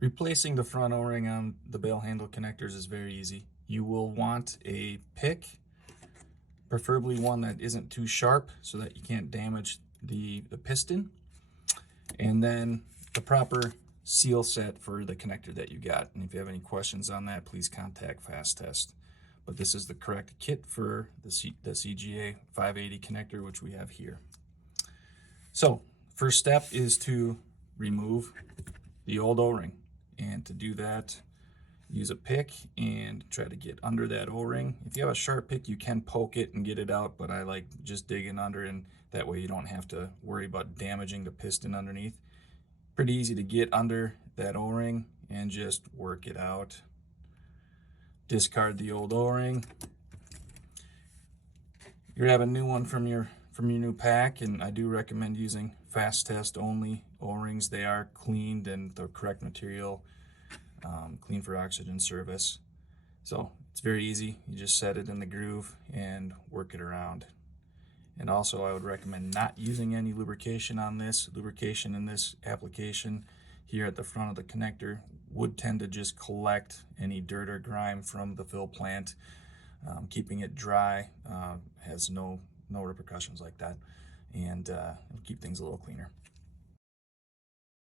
Replacing the front O-ring on the bail handle connectors is very easy. You will want a pick, preferably one that isn't too sharp so that you can't damage the piston, and then the proper seal set for the connector that you got. And if you have any questions on that, please contact FasTest. But this is the correct kit for the CGA 580 connector, which we have here. So first step is to remove the old O-ring. And to do that, use a pick and try to get under that O-ring. If you have a sharp pick, you can poke it and get it out, but I like just digging under, and that way you don't have to worry about damaging the piston underneath. Pretty easy to get under that O-ring and just work it out. Discard the old O-ring. Grab a new one from your new pack, and I do recommend using FasTest only O-rings. They are cleaned and the correct material, clean for oxygen service. So it's very easy. You just set it in the groove and work it around. And also I would recommend not using any lubrication on this. Lubrication in this application here at the front of the connector would tend to just collect any dirt or grime from the fill plant. Keeping it dry has no repercussions like that, and it'll keep things a little cleaner.